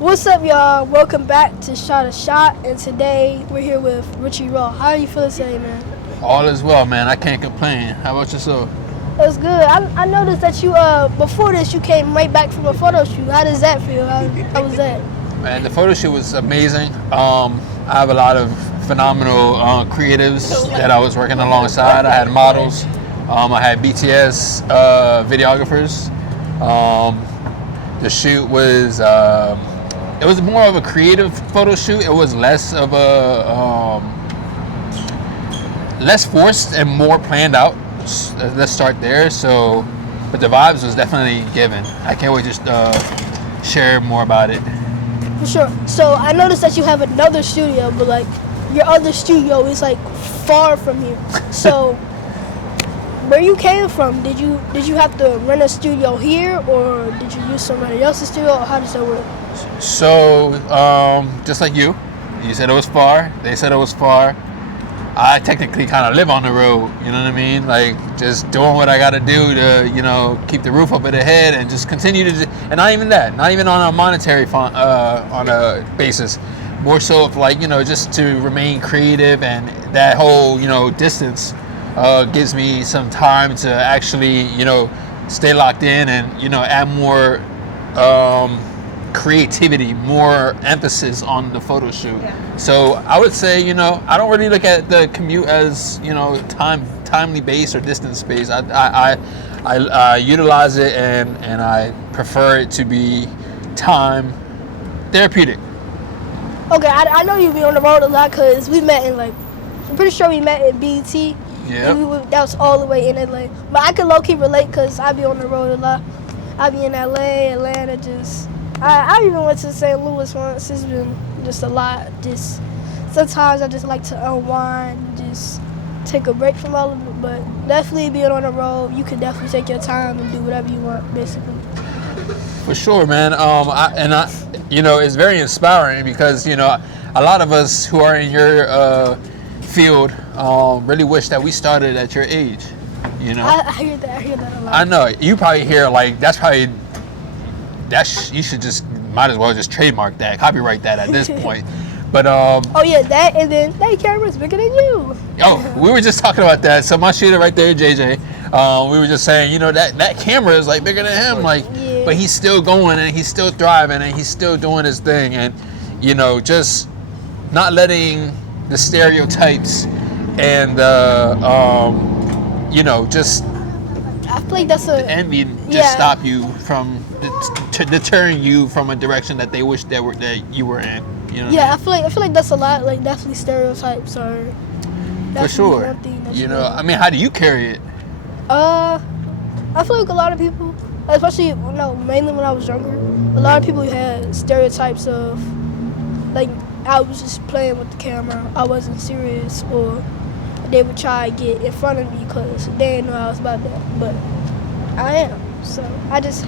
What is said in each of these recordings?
What's up, y'all? Welcome back to Shotta, and today we're here with Richie Raw. How are you feeling today, man? All is well, man. I can't complain. How about yourself? It's good. I noticed that you, before this, you came right back from a photo shoot. How does that feel? How was that? Man, the photo shoot was amazing. I have a lot of phenomenal creatives that I was working alongside. I had models. I had BTS videographers. The shoot was it was more of a creative photo shoot. It was less of a less forced and more planned out. Let's start there. So, but the vibes was definitely given. I can't wait to share more about it. For sure. So I noticed that you have another studio, but like your other studio is like far from here. So where you came from, did you have to rent a studio here, or did you use somebody else's studio, or how does that work? So, just like you said it was far. They said it was far. I technically kind of live on the road, you know what I mean? Like, just doing what I got to do to, keep the roof over the head and just continue to, and not even that, not even on a monetary on a basis. More so of like, just to remain creative, and that whole, distance gives me some time to actually, stay locked in and, add more creativity, more emphasis on the photo shoot. Yeah. So I would say, I don't really look at the commute as, timely based or distance based. I utilize it and I prefer it to be time therapeutic. Okay, I know you be on the road a lot because we met in I'm pretty sure we met in BT. Yeah. That was all the way in LA. But I can low key relate because I be on the road a lot. I be in LA, Atlanta, I even went to St. Louis once. It's been just a lot. Just sometimes I just like to unwind, just take a break from all of it. But definitely being on the road, you can definitely take your time and do whatever you want, basically. For sure, man. It's very inspiring because a lot of us who are in your field really wish that we started at your age. I hear that a lot. I know you probably hear you should just might as well just trademark that, copyright that at this point. But oh yeah, that, and then that camera's bigger than you. Oh, we were just talking about that. So my shooter right there, JJ, we were just saying, that camera is like bigger than him, yeah. But he's still going and he's still thriving and he's still doing his thing, and just not letting the stereotypes and just I feel like that's the envy just stop you from deterring you from a direction that they wish that you were in. I feel like that's a lot. Like, definitely stereotypes are for sure. One thing that how do you carry it? I feel like a lot of people, especially mainly when I was younger, a lot of people had stereotypes of like I was just playing with the camera, I wasn't serious, or they would try to get in front of me because they didn't know I was about that. But I am. So I just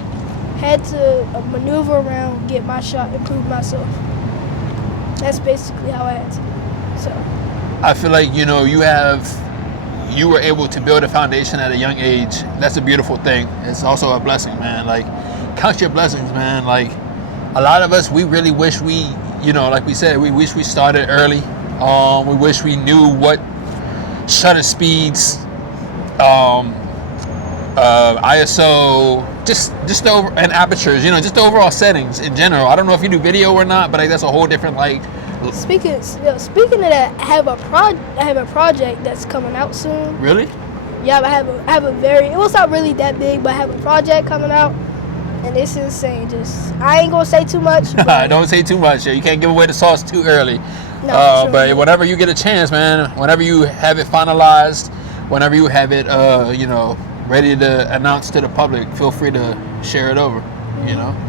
had to maneuver around, get my shot, improve myself. That's basically how I had to do it. So I feel like you were able to build a foundation at a young age. That's a beautiful thing. It's also a blessing, man. Like, count your blessings, man. Like, a lot of us, we really wish we, like we said, we wish we started early. We wish we knew what shutter speeds, ISO, just over, and apertures, just the overall settings in general. I don't know if you do video or not, but that's a whole different Speaking of that, I have a project that's coming out soon. Really? Yeah, I have it was not really that big, but I have a project coming out, and it's insane. I ain't gonna say too much. Don't say too much. You can't give away the sauce too early. No, but whenever you get a chance, man, whenever you have it finalized, whenever you have it, ready to announce to the public, feel free to share it over.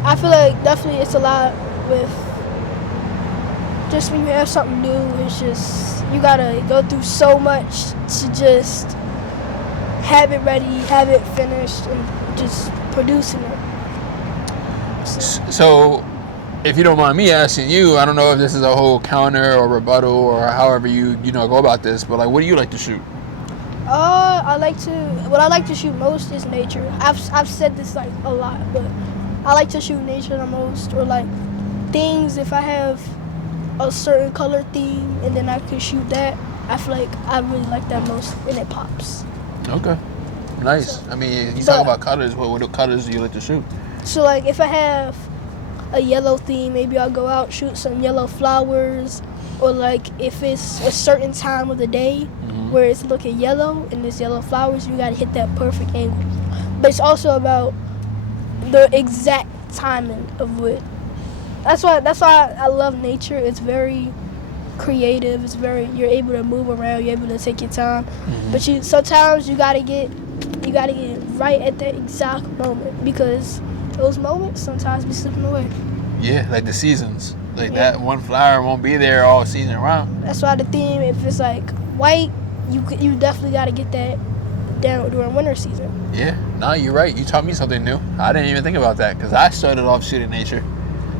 I feel like definitely it's a lot with just when you have something new. It's just you gotta go through so much to just have it ready, have it finished, and just producing it. So if you don't mind me asking you, I don't know if this is a whole counter or rebuttal or however you go about this, but what do you like to shoot? What I like to shoot most is nature. I've said this a lot, but I like to shoot nature the most, or things, if I have a certain color theme and then I can shoot that, I feel like I really like that most, and it pops. Okay. Nice. So, I mean, you talk about colors. What colors do you like to shoot? So like if I have a yellow theme, maybe I'll go out shoot some yellow flowers, or like if it's a certain time of the day where it's looking yellow and there's yellow flowers, you gotta hit that perfect angle. But it's also about the exact timing of it. That's why I love nature. It's very creative. It's very, you're able to move around. You're able to take your time. But sometimes you gotta get right at that exact moment, because those moments sometimes be slipping away. Yeah, like the seasons. Like that one flower won't be there all season round. That's why the theme, if it's like white, you definitely gotta get that down during winter season. Yeah, no, you're right. You taught me something new. I didn't even think about that, because I started off shooting nature,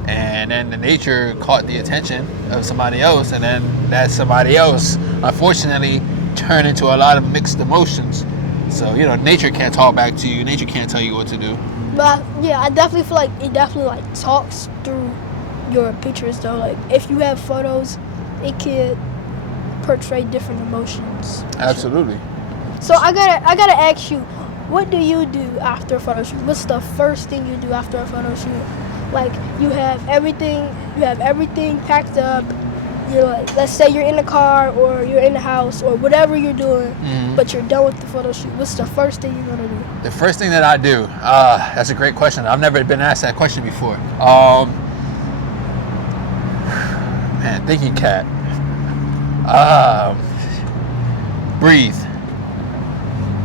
and then the nature caught the attention of somebody else, and then that somebody else, unfortunately, turned into a lot of mixed emotions. So, you know, nature can't talk back to you. Nature can't tell you what to do. But yeah, I definitely feel like it definitely like talks through your pictures though. Like if you have photos, it could portray different emotions. Absolutely. So I gotta ask you, what do you do after a photo shoot? What's the first thing you do after a photo shoot? Like you have everything packed up. You're like, let's say you're in the car or you're in the house or whatever you're doing, but you're done with the photo shoot. What's the first thing you're gonna do? The first thing that I do, that's a great question. I've never been asked that question before. Man, thinking cat. Breathe.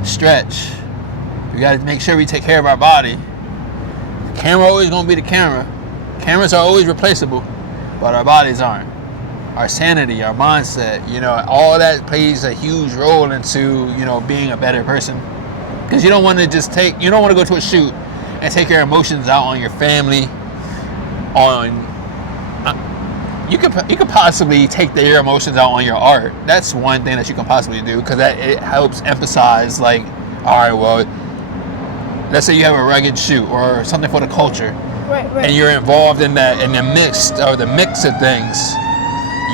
Stretch. We gotta make sure we take care of our body. The camera always gonna be the camera. Cameras are always replaceable, but our bodies aren't. Our sanity, our mindset, you know, all that plays a huge role into, you know, being a better person. Because you don't want to you don't want to go to a shoot and take your emotions out on your family, you could possibly take your emotions out on your art. That's one thing that you can possibly do, because it helps emphasize, like, all right, well, let's say you have a rugged shoot or something for the culture, right. And you're involved in that, in the mix of things.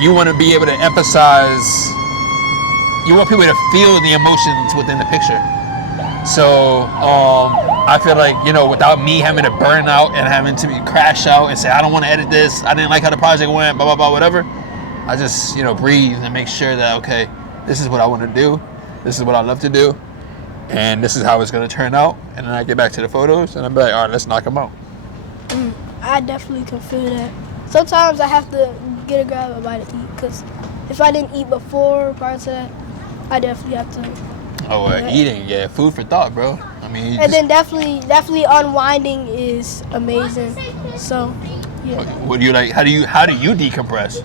You want to be able to emphasize, you want people to feel the emotions within the picture. So I feel like, you know, without me having to burn out and having to crash out and say, I don't want to edit this, I didn't like how the project went, blah, blah, blah, whatever. I just, you know, breathe and make sure that, okay, this is what I want to do. This is what I love to do. And this is how it's going to turn out. And then I get back to the photos and I'm like, all right, let's knock them out. I definitely can feel that. Sometimes I have to grab a bite to eat, because if I didn't eat prior to that, I definitely have to. Oh, eating, yeah, food for thought, bro. I mean, and then definitely unwinding is amazing. So, yeah. What do you like? How do you decompress?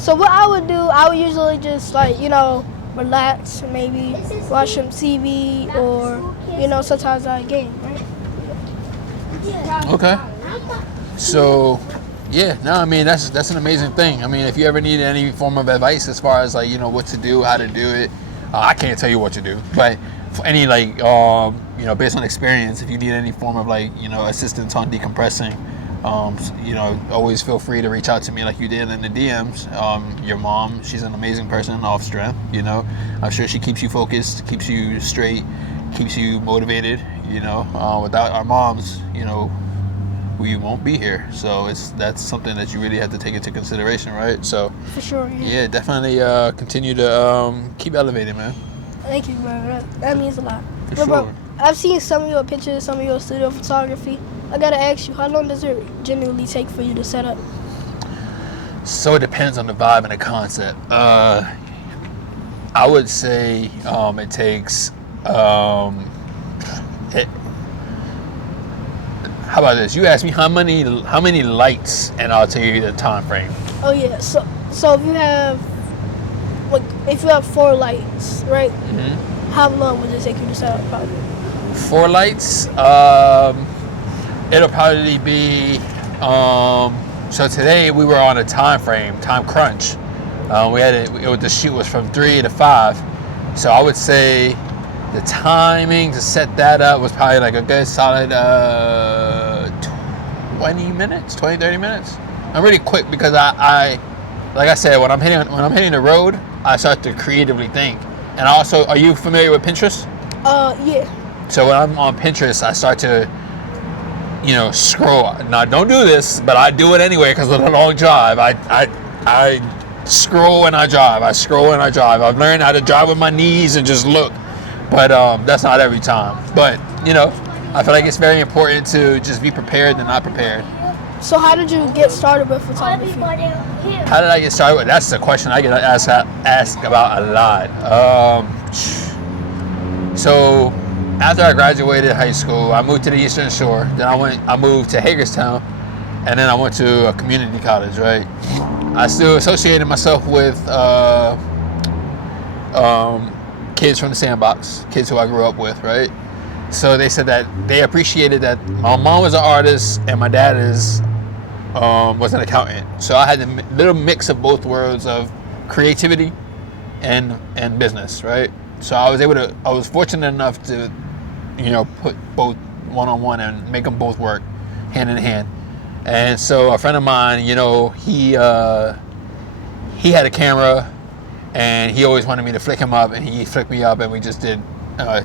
So what I would usually just, like, you know, relax, maybe watch some TV, or, you know, sometimes I game, right? Okay. So, yeah, no, I mean, that's an amazing thing. I mean, if you ever need any form of advice as far as, like, you know, what to do, how to do it, I can't tell you what to do. But for any, like, you know, based on experience, if you need any form of, like, you know, assistance on decompressing, you know, always feel free to reach out to me like you did in the DMs. Your mom, she's an amazing person off strength, you know. I'm sure she keeps you focused, keeps you straight, keeps you motivated, you know. Without our moms, you know, we won't be here. So that's something that you really have to take into consideration, right? So for sure. Yeah, definitely continue to keep elevating, man. Thank you, bro. That means a lot. For sure. Bro, I've seen some of your pictures, some of your studio photography. I gotta ask you, how long does it genuinely take for you to set up? So it depends on the vibe and the concept. I would say it takes. How about this? You ask me how many lights, and I'll tell you the time frame. Oh yeah. So if you have 4 lights, right? Mm-hmm. How long would it take you to set up? Probably 4 lights. It'll probably be. So today we were on a time crunch. The shoot was from 3 to 5. So I would say the timing to set that up was probably like a good solid 20 minutes, 20, 30 minutes. I'm really quick because I like I said, when I'm hitting the road, I start to creatively think. And also, are you familiar with Pinterest? Yeah. So when I'm on Pinterest, I start to, scroll. Now, don't do this, but I do it anyway because of the long drive. I scroll and I drive. I scroll and I drive. I've learned how to drive with my knees and just look. But that's not every time. But, I feel like it's very important to just be prepared than not prepared. So how did you get started with photography? How did I get started with? That's the question I get asked about a lot. So after I graduated high school, I moved to the Eastern Shore. Then I moved to Hagerstown, and then I went to a community college. Right. I still associated myself with kids from the sandbox, kids who I grew up with. Right. So they said that they appreciated that my mom was an artist and my dad was an accountant. So I had a little mix of both worlds of creativity and business, right? So I was fortunate enough to, put both one-on-one and make them both work hand in hand. And so a friend of mine, he had a camera and he always wanted me to flick him up, and he flicked me up, and we just did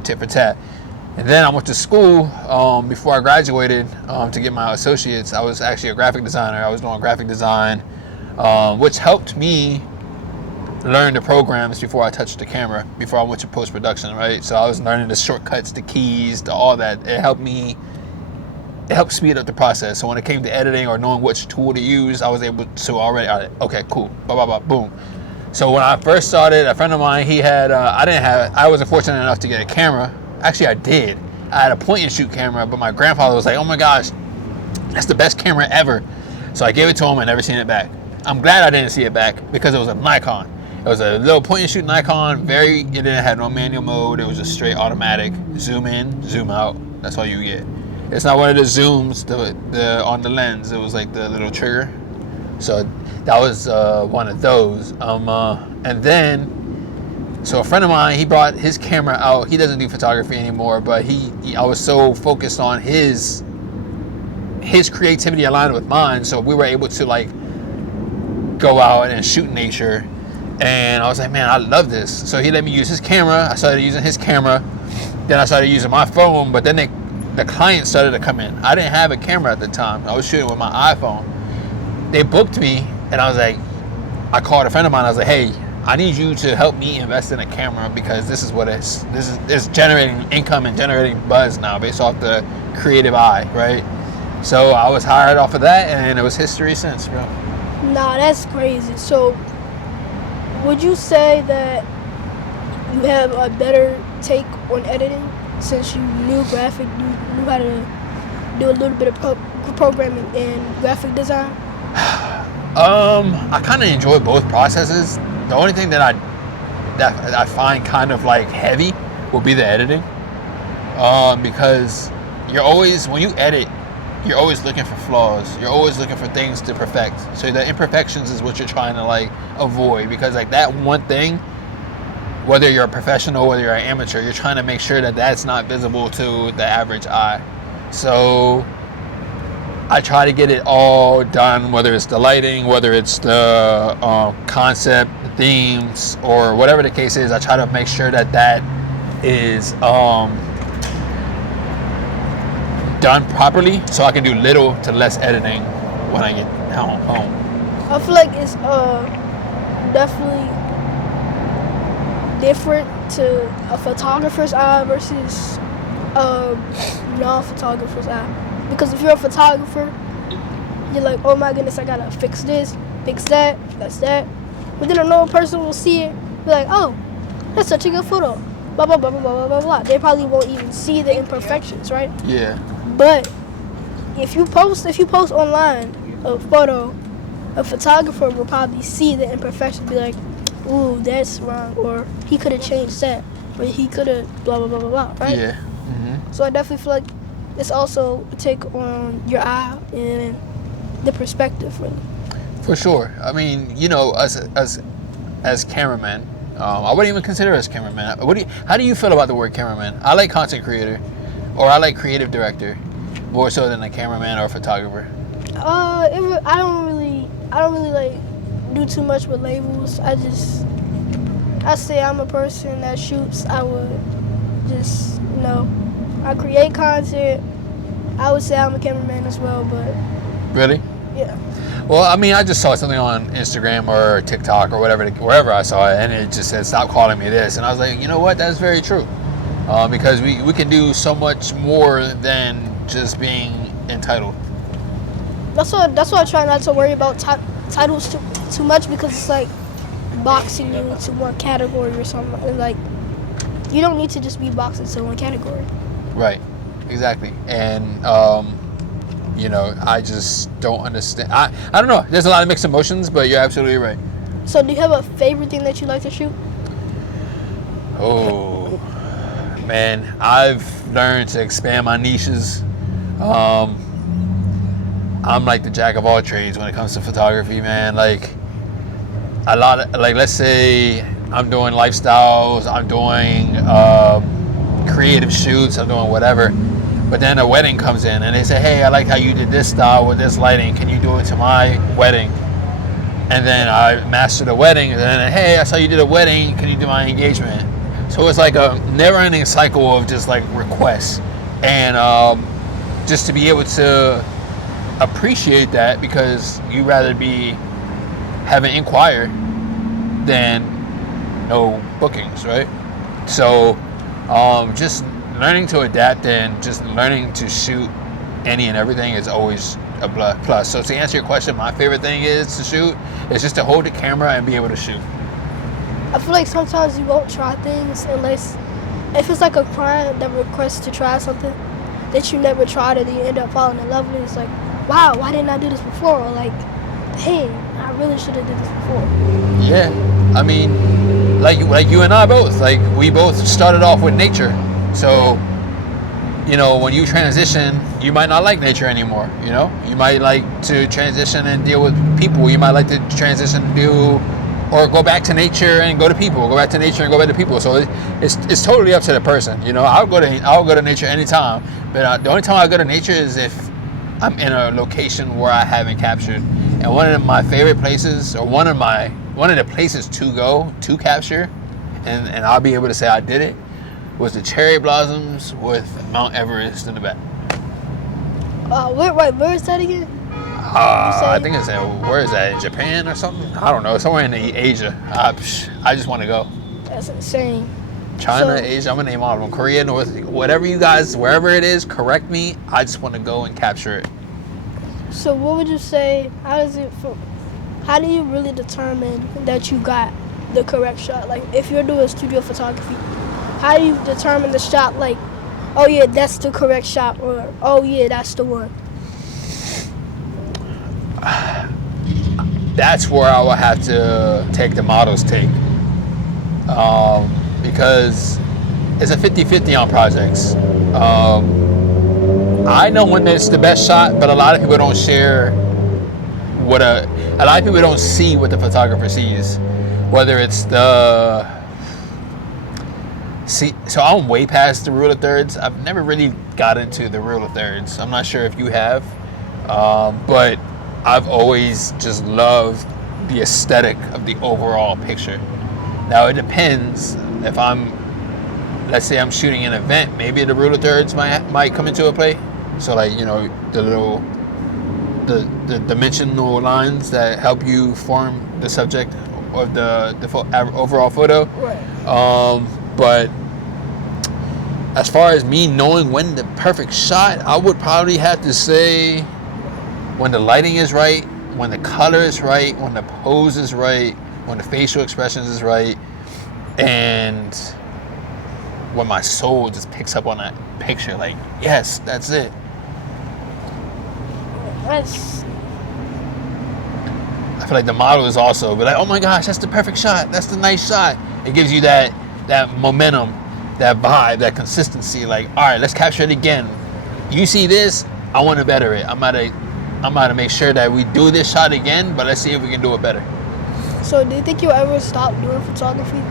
tit for tat. And then I went to school before I graduated to get my associates. I was actually a graphic designer. I was doing graphic design, which helped me learn the programs before I touched the camera, before I went to post-production, right? So I was learning the shortcuts, the keys, all that. It helped speed up the process. So when it came to editing or knowing which tool to use, I was able to already, okay, cool, blah, blah, blah, boom. So when I first started, a friend of mine, I wasn't fortunate enough to get a camera. Actually, I did. I had a point and shoot camera, but my grandfather was like, oh my gosh, that's the best camera ever. So I gave it to him and never seen it back. I'm glad I didn't see it back because it was a Nikon. It was a little point and shoot Nikon. It didn't have no manual mode. It was just straight automatic. Zoom in, zoom out. That's all you get. It's not one of the zooms on the lens. It was like the little trigger. So that was one of those. And then, so a friend of mine, he brought his camera out. He doesn't do photography anymore, but I was so focused on his creativity aligned with mine, so we were able to like go out and shoot nature. And I was like, man, I love this. So he let me use his camera. I started using his camera. Then I started using my phone, but then the clients started to come in. I didn't have a camera at the time. I was shooting with my iPhone. They booked me, and I was like, I called a friend of mine. I was like, hey, I need you to help me invest in a camera because this is what it's generating income and generating buzz now based off the creative eye, right? So I was hired off of that, and it was history since, bro. Nah, that's crazy. So would you say that you have a better take on editing since you knew graphic, you knew how to do a little bit of programming and graphic design? I kind of enjoy both processes. The only thing that I find kind of like heavy will be the editing, because when you edit, you're always looking for flaws. You're always looking for things to perfect. So the imperfections is what you're trying to like avoid, because like that one thing, whether you're a professional, whether you're an amateur, you're trying to make sure that that's not visible to the average eye. So I try to get it all done, whether it's the lighting, whether it's the concept, the themes, or whatever the case is. I try to make sure that is done properly, so I can do little to less editing when I get home. I feel like it's definitely different to a photographer's eye versus a non-photographer's eye. Because if you're a photographer, you're like, oh my goodness, I gotta fix this, fix that, that's that. But then a normal person will see it, be like, oh, that's such a good photo. Blah, blah, blah, blah, blah, blah, blah. They probably won't even see the imperfections, right? Yeah. But if you post online a photo, a photographer will probably see the imperfections, be like, ooh, that's wrong, or he could have changed that, or he could have blah, blah, blah, blah, blah, right? Yeah. Mm-hmm. So I definitely feel like it's also a take on your eye and the perspective, really. For sure. I mean, as cameramen, I wouldn't even consider us cameramen. How do you feel about the word cameraman? I like content creator, or I like creative director, more so than a cameraman or a photographer. I don't really like do too much with labels. I say I'm a person that shoots. I would just, I create content. I would say I'm a cameraman as well, but Really? yeah. Well, I mean, I just saw something on Instagram or TikTok or wherever I saw it, and it just said, "Stop calling me this," and I was like, you know what? That's very true, because we can do so much more than just being entitled. That's why I try not to worry about titles too much, because it's like boxing you into one category or something. And like, you don't need to just be boxed into one category. Right. Exactly. And I just don't understand. I don't know. There's a lot of mixed emotions, but you're absolutely right. So do you have a favorite thing that you like to shoot? Oh, man, I've learned to expand my niches. I'm like the jack of all trades when it comes to photography, man. Like let's say I'm doing lifestyles, I'm doing creative shoots, I'm doing whatever. But then a wedding comes in and they say, hey, I like how you did this style with this lighting. Can you do it to my wedding? And then I master the wedding. And then, hey, I saw you did a wedding. Can you do my engagement? So it's like a never-ending cycle of just like requests. And just to be able to appreciate that, because you rather be having inquire than no bookings, right? So just learning to adapt and just learning to shoot any and everything is always a plus. So to answer your question, my favorite thing is to shoot is just to hold the camera and be able to shoot. I feel like sometimes you won't try things unless, if it's like a client that requests to try something that you never tried and you end up falling in love with. It's like, wow, why didn't I do this before? Or like, dang, I really should have did this before. Yeah, I mean, like you and I both, like we both started off with nature. So, when you transition, you might not like nature anymore. You might like to transition and deal with people. You might like to transition and or go back to nature and go to people. Go back to nature and go back to people. So it's totally up to the person. I'll go to nature anytime. But the only time I go to nature is if I'm in a location where I haven't captured. And one of my favorite places, or one of the places to go to capture, and I'll be able to say I did it, was the cherry blossoms with Mount Everest in the back. Where is that again? I think it's where is that, in Japan or something? I don't know, somewhere in Asia. I just want to go. That's insane. China, Asia, I'm gonna name all of them. Korea, North, whatever you guys, wherever it is, correct me. I just want to go and capture it. So what would you say? How do you really determine that you got the correct shot? Like, if you're doing studio photography, how do you determine the shot? Like, oh yeah, that's the correct shot, or oh yeah, that's the one. That's where I will have to take the model's take, because it's a 50-50 on projects. I know when it's the best shot, but a lot of people don't share a lot of people don't see what the photographer sees, whether it's so I'm way past the rule of thirds. I've never really got into the rule of thirds. I'm not sure if you have, but I've always just loved the aesthetic of the overall picture. Now it depends. If let's say I'm shooting an event, maybe the rule of thirds might come into a play. So like, the dimensional lines that help you form the subject of the overall photo. Right. But as far as me knowing when the perfect shot, I would probably have to say when the lighting is right, when the color is right, when the pose is right, when the facial expressions is right, and when my soul just picks up on that picture, like, yes, that's it. I feel like the model is also, but like, oh my gosh, that's the perfect shot. That's the nice shot. It gives you that momentum, that vibe, that consistency. Like, all right, let's capture it again. You see this, I want to better it. I'm about to make sure that we do this shot again, but let's see if we can do it better. So do you think you'll ever stop doing photography?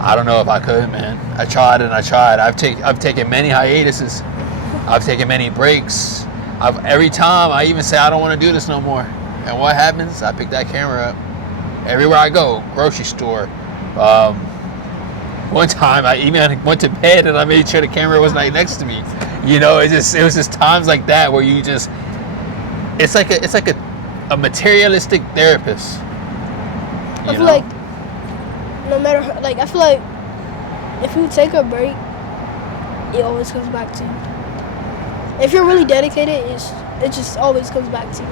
I don't know if I could, man. I tried and I tried. I've taken many hiatuses. I've taken many breaks. Every time I even say I don't want to do this no more, and what happens? I pick that camera up everywhere I go, grocery store. One time I even went to bed and I made sure the camera was like next to me. You know, it was just times like that where you just, it's like a materialistic therapist. I feel like no matter I feel like if you take a break, it always comes back to you. If you're really dedicated, it just always comes back to you.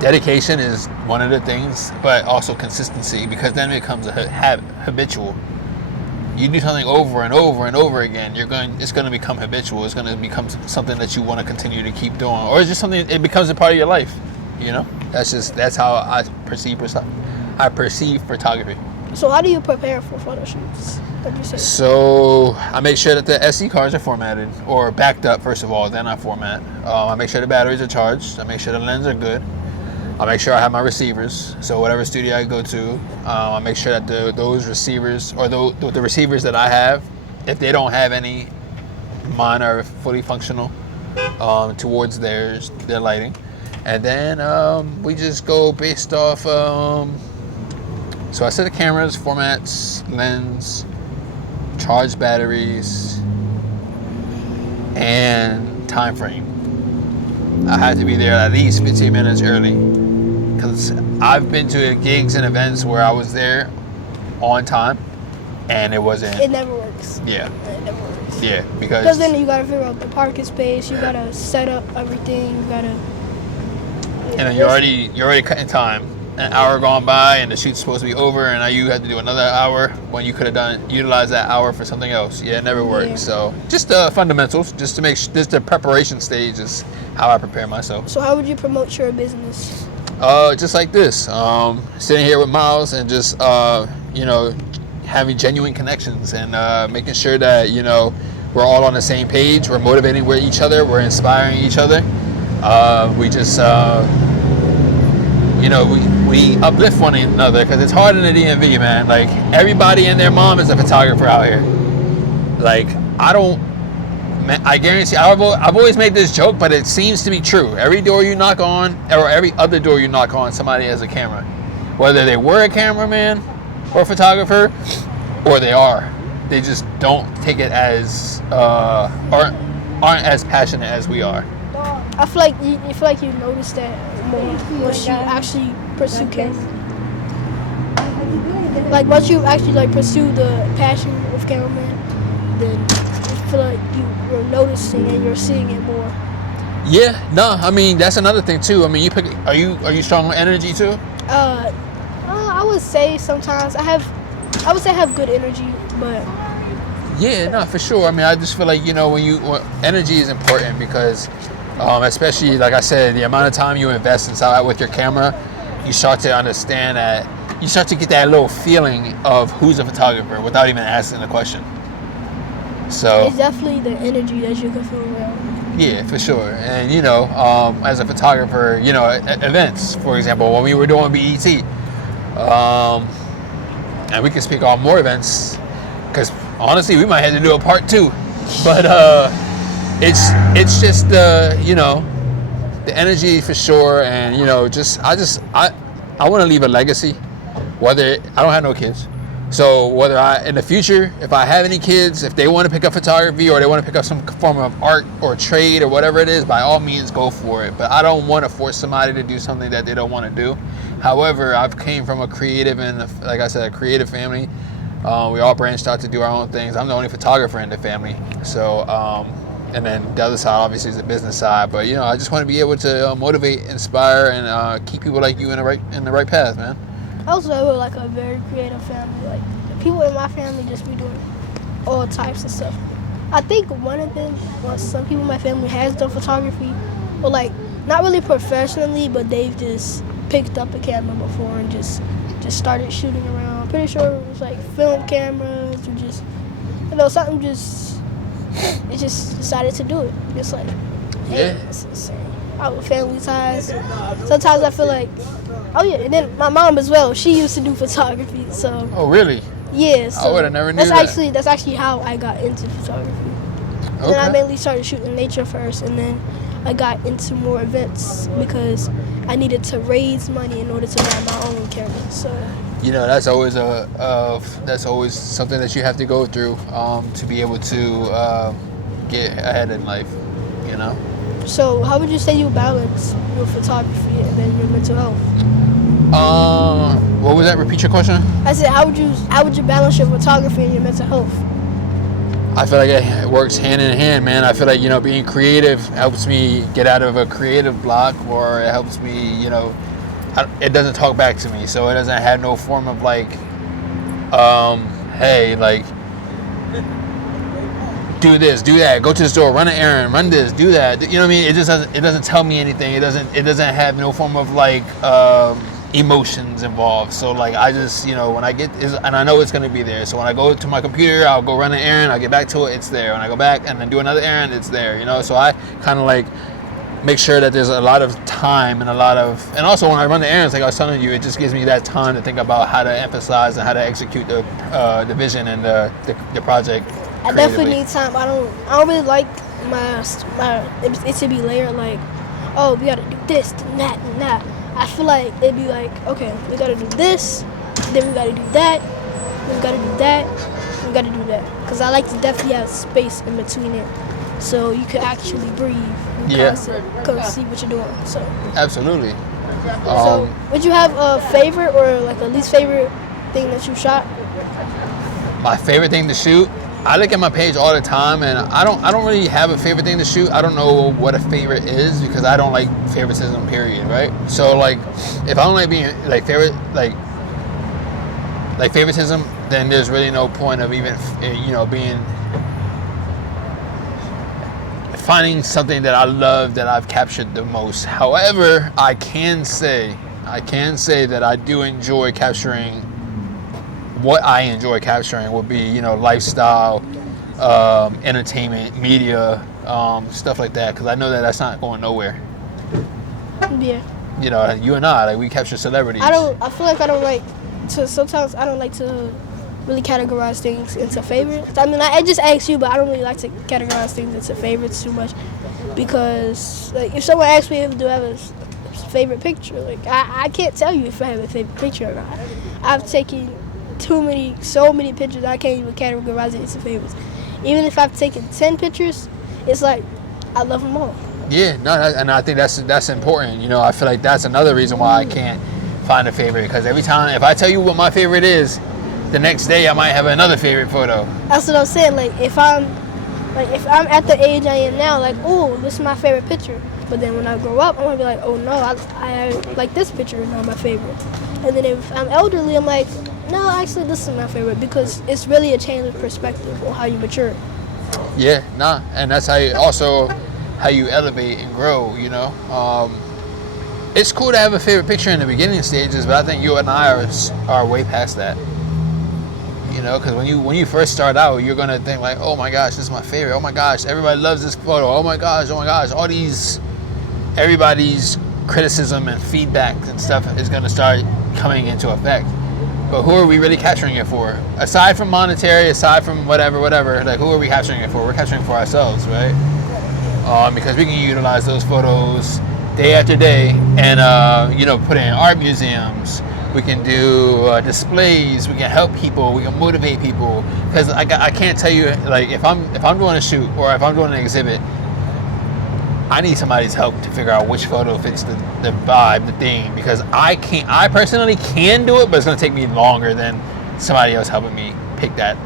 Dedication is one of the things, but also consistency, because then it becomes habitual. You do something over and over and over again, it's going to become habitual. It's going to become something that you want to continue to keep doing, or it's just something, it becomes a part of your life. You know, that's how I perceive photography. So how do you prepare for photo shoots? So I make sure that the SD cards are formatted or backed up first of all, then I format. I make sure the batteries are charged. I make sure the lenses are good. I make sure I have my receivers. So whatever studio I go to, I make sure that those receivers, or the receivers that I have, if they don't have any, mine are fully functional towards their lighting. And then we just go based off. So I set the cameras, formats, lens, charge batteries, and time frame. I had to be there at least 15 minutes early, because I've been to gigs and events where I was there on time and it wasn't. It never works. Yeah. It never works. Yeah, because then you gotta figure out the parking space. You gotta set up everything. You gotta. And then you're already cutting time. An hour gone by and the shoot's supposed to be over, and now you have to do another hour when you could have utilized that hour for something else. Yeah, it never worked. Yeah. So just the fundamentals, just to make just the preparation stage is how I prepare myself. So how would you promote your business? Just like this, sitting here with Myles and just having genuine connections and making sure that we're all on the same page. We're motivating with each other. We're inspiring each other. We just we uplift one another, because it's hard in the DMV, man. Like, everybody and their mom is a photographer out here. Like, I guarantee, I've always made this joke, but it seems to be true. Every door you knock on, or every other door you knock on, somebody has a camera. Whether they were a cameraman or a photographer, or they are. They just don't take it as, aren't as passionate as we are. I feel like you notice that more once you actually pursue camera. Like, once you actually pursue the passion of cameraman, then I feel like you're noticing and you're seeing it more. Yeah, no, I mean that's another thing too. I mean, are you strong on energy too? I would say sometimes I would say I have good energy, but. Yeah, no, for sure. I mean, I just feel like energy is important, because. Especially, like I said, the amount of time you invest inside with your camera, you start to understand that, you start to get that little feeling of who's a photographer without even asking the question. So it's definitely the energy that you can feel around. Yeah, for sure. And as a photographer, at events, for example, when we were doing BET, and we can speak on more events, because honestly, we might have to do a part 2, but. It's just the energy for sure, and I want to leave a legacy. Whether I don't have no kids, so whether in the future, if I have any kids, if they want to pick up photography or they want to pick up some form of art or trade or whatever it is, by all means go for it. But I don't want to force somebody to do something that they don't want to do. However, I've came from a creative and, like I said, a creative family. We all branched out to do our own things. I'm the only photographer in the family, so. And then the other side, obviously, is the business side. But I just want to be able to motivate, inspire, and keep people like you in the right path, man. I also have a very creative family. Like, people in my family just be doing all types of stuff. I think one of them, some people in my family has done photography, but not really professionally, but they've just picked up a camera before and just started shooting around. I'm pretty sure it was film cameras or just something just. It just decided to do it. Just hey, our family ties. Sometimes I feel and then my mom as well. She used to do photography, so. Oh, really? Yeah. So I would have never knew that. That's actually how I got into photography. Okay. Then I mainly started shooting nature first, and then I got into more events because I needed to raise money in order to buy my own camera. So You know, that's always that's always something that you have to go through to be able to get ahead in life. You know. So how would you say you balance your photography and then your mental health? What was that? Repeat your question. I said, how would you balance your photography and your mental health? I feel like it works hand in hand, man. I feel like, you know, being creative helps me get out of a creative block, or it helps me, you know, it doesn't talk back to me, so it doesn't have no form of like, hey, like, do this, do that, go to the store, run an errand, run this, do that. You know what I mean? It just doesn't tell me anything. It doesn't have no form of like emotions involved. So like I just, you know, when I get, and I know it's gonna be there. So when I go to my computer, I'll go run an errand, I'll get back to it, it's there. When I go back and then do another errand, it's there. You know, so I kind of like make sure that there's a lot of time and and also when I run the errands, like I was telling you, it just gives me that time to think about how to emphasize and how to execute the vision and the project. I definitely need time. I don't really like my it to be layered like, oh, we gotta do this and that and that. I feel like it'd be like, okay, we gotta do this, then we gotta do that, then we gotta do that, we gotta do that. Because I like to definitely have space in between it, so you can actually breathe and come see what you're doing. So absolutely. So would you have a favorite or like a least favorite thing that you shot? My favorite thing to shoot? I look at my page all the time, and I don't really have a favorite thing to shoot. I don't know what a favorite is because I don't like favoritism, period, right? So like, if I don't like being like like favoritism, then there's really no point of even, you know, finding something that I love that I've captured the most. However, I can say that I do enjoy capturing. What I enjoy capturing would be, you know, lifestyle, entertainment, media, stuff like that, because I know that that's not going nowhere. Yeah. You know, you and I, like, we capture celebrities. I feel like sometimes I don't like to really categorize things into favorites. I mean, I just asked you, but I don't really like to categorize things into favorites too much, because like if someone asks me if do I have a favorite picture, like I can't tell you if I have a favorite picture or not. I've taken so many pictures I can't even categorize it into favorites. Even if I've taken 10 pictures, it's like I love them all. Yeah, no, and I think that's important. You know, I feel like that's another reason why I can't find a favorite, because every time if I tell you what my favorite is, the next day I might have another favorite photo. That's what I'm saying. Like if I'm at the age I am now, like, oh, this is my favorite picture. But then when I grow up, I'm gonna be like, oh no, I like this picture is not my favorite. And then if I'm elderly, I'm like, no, actually this is my favorite, because it's really a change of perspective on how you mature. Yeah, nah, and that's how you elevate and grow. You know, it's cool to have a favorite picture in the beginning stages, but I think you and I are way past that. You know, because when you first start out, you're gonna think like, oh my gosh, this is my favorite. Oh my gosh, everybody loves this photo. Oh my gosh, everybody's criticism and feedback and stuff is gonna start coming into effect. But who are we really capturing it for? Aside from monetary, aside from whatever, like who are we capturing it for? We're capturing it for ourselves, right? Because we can utilize those photos day after day and, you know, put it in art museums. We can do displays. We can help people. We can motivate people. Because I can't tell you, like, if I'm doing a shoot or if I'm doing an exhibit, I need somebody's help to figure out which photo fits the vibe, the theme. Because I personally can do it, but it's gonna take me longer than somebody else helping me pick that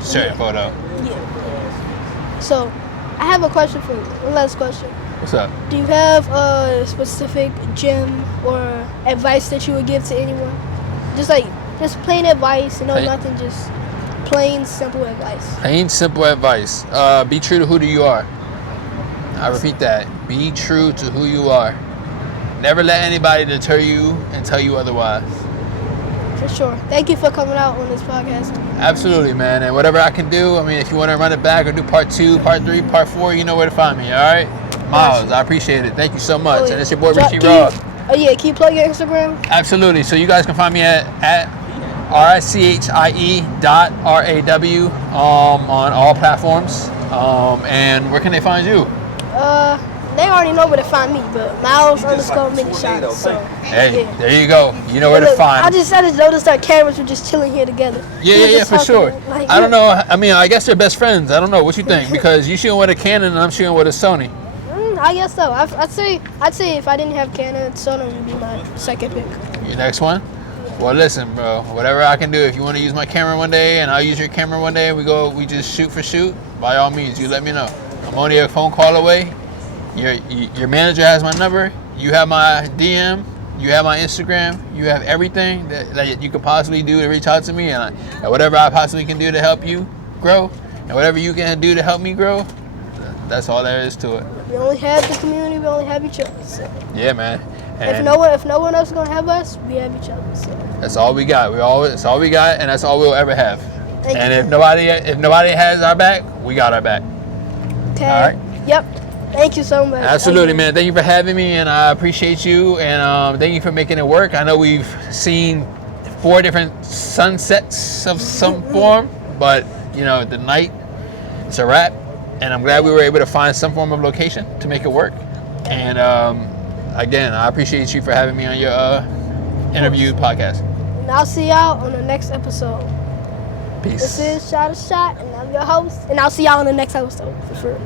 certain photo. Yeah. So, I have a question for you. One last question. What's up? Do you have a specific gem or advice that you would give to anyone? Just plain advice, nothing, just plain simple advice. Plain simple advice. Be true to who you are. I repeat that. Be true to who you are. Never let anybody deter you and tell you otherwise. For sure. Thank you for coming out on this podcast. Absolutely, man. And whatever I can do, I mean, if you want to run it back or do part 2, part 3, part 4, you know where to find me, all right? Myles, I appreciate it. Thank you so much. And it's your boy, Richie Raw. Oh, yeah. Can you plug your Instagram? Absolutely. So you guys can find me at RICHIE.RAW on all platforms. And where can they find you? They already know where to find me, but Myles _ MiniShotta. So Hey, yeah. there you go. You know where to Look, find. I just noticed our cameras were just chilling here together. We were Yeah, just for talking, sure. like, I don't know. I mean, I guess they're best friends. I don't know. What you think? Because you shooting with a Canon and I'm shooting with a Sony. I guess so. I'd say if I didn't have Canon, Sony would be my second pick. Your next one? Well, listen, bro. Whatever I can do. If you want to use my camera one day and I'll use your camera one day and we just shoot for shoot, by all means, you let me know. I'm only a phone call away. Your manager has my number. You have my DM. You have my Instagram. You have everything that you could possibly do to reach out to me, and whatever I possibly can do to help you grow, and whatever you can do to help me grow, that's all there is to it. We only have the community. We only have each other. So. Yeah, man. And If no one else is gonna have us, we have each other. So. that's all we got. That's all we got, and that's all we'll ever have. Thank And you. if nobody has our back, we got our back. Okay. All right. Yep. Thank you so much. Absolutely, man. Thank you for having me, and I appreciate you, and thank you for making it work. I know we've seen 4 different sunsets of some form, but the night, it's a wrap, and I'm glad we were able to find some form of location to make it work. And again, I appreciate you for having me on your interview podcast. And I'll see y'all on the next episode. Peace. This is Shotta, and I'm your host. And I'll see y'all on the next episode for sure.